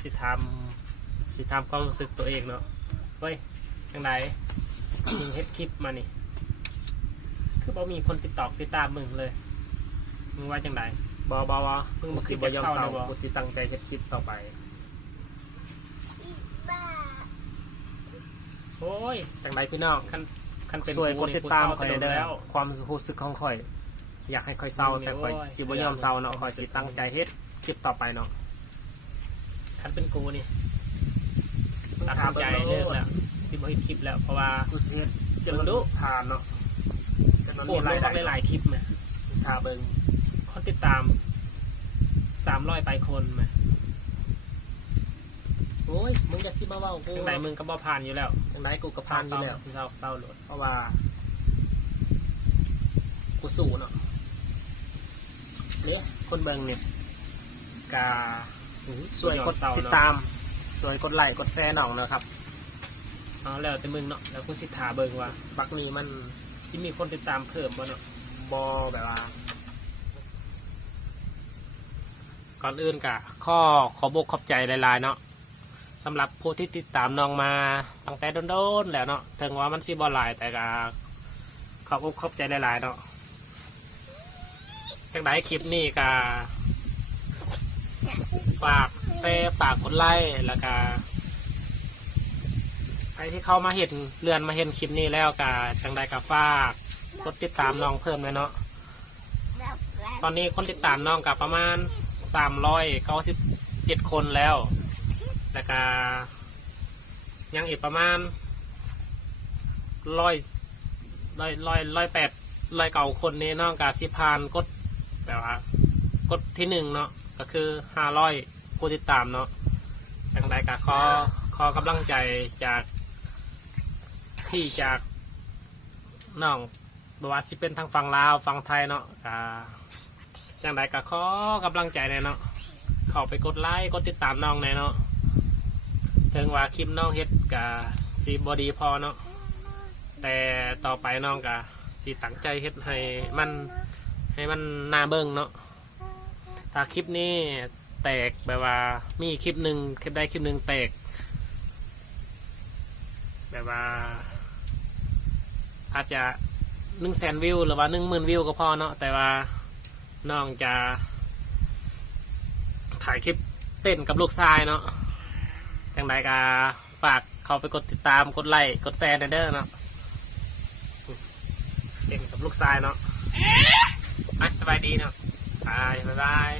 สิทำความรู้สึกตัวเองเนาะเฮ้ยจังไดมึงเฮ็ดคลิปมานี่คือบ่มีคนติดตามมึงเลยมึงว่าจังไดบ่มึงบ่สิบ่ยอมเศร้ากูสิตั้งใจเฮ็ดคลิปต่อไปโอ้ยจังไดพี่น้องคันเป็นช่วยกดติดตามข่อยได้แล้วความรู้สึกของข่อยอยากให้ข่อยเศร้าแต่ข่อยสิบ่ยอมเศร้าเนาะข่อยสิตั้งใจเฮ็ดคลิปต่อไปเนาะคันเป็นกูนี่ตัดสินใจเลิกแล้วสิบ่เฮ็ดคลิปแล้วเพราะว่ากูสิเฮ็ดจะมันดูผ่านเนาะโอ้ยหลายคลิปแม่ถ้าเบิ่งคนติดตาม300ไปคนแม่โอ้ยมึงจะสิมาเว้ากูจังไดมึงก็บ่ผ่านอยู่แล้วจังไดกูก็ผ่านอยู่แล้วเศร้าโลดเพราะว่ากูสู้เนาะเนี่ยคนเบิ่งเนี่ยกาสวยกดติดตามสวยกดไลค์กดแชร์น้องนะครับเอาแล้วแต่มึงเนาะแล้วกูสิถาเบิ่งว่าบักนี้มันสิมีคนติดตามเพิ่มบ่เนาะบ่แบบว่าก่อนอื่นกะขอบกขอบใจหลายๆเนาะสำหรับผู้ที่ติดตามน้องมาตั้งแต่โดนๆแล้วเนาะถึงว่ามันสิบ่หลายแต่ก็ขอบอกขอบใจหลายๆเนาะจังไดคลิปนี้ก็ฝากแชร์ฝากกดไลค์แล้วก็ใครที่เข้ามาเห็นเลื่อนมาเห็นคลิปนี้แล้วก็จังไดก็ฝากกดติดตามน้องเพิ่มเลยเนาะตอนนี้คนติดตามน้องกับประมาณ397คนแล้วแล้วก็ยังอีกประมาณ108คนนี้น้องกับ10,000กดแบบว่ากดที่1เนาะก็คือ500ผู้ติดตามเนาะจังไดก็ขอกำลังใจจากพี่จากน้องบว่าสิเป็นทางฝั่งลาวฝั่งไทยเนาะจังไดก็ขอกำลังใจแน่เนาะเข้าไปกดไลค์กดติดตามน้องแน่เนาะถึงว่าคลิปน้องเฮ็ดกับสีบอดีพอเนาะแต่ต่อไปน้องกับสีตั้งใจเฮ็ดให้มันน่าเบิ่งเนาะถ้าคลิปนี้แตกแบบว่ามีคลิปหนึ่งแตกแบบว่าอาจจะ100,000 วิวหรือว่า10,000 วิวก็พอเนาะแต่ว่าน้องจะถ่ายคลิปเต้นกับลูกชายเนาะจังไดก็ฝากเขาไปกดติดตามกดไลค์กดแชร์เด้อเนาะเต้นกับลูกชายเนาะสบายดีเนาะบ๊ายบาย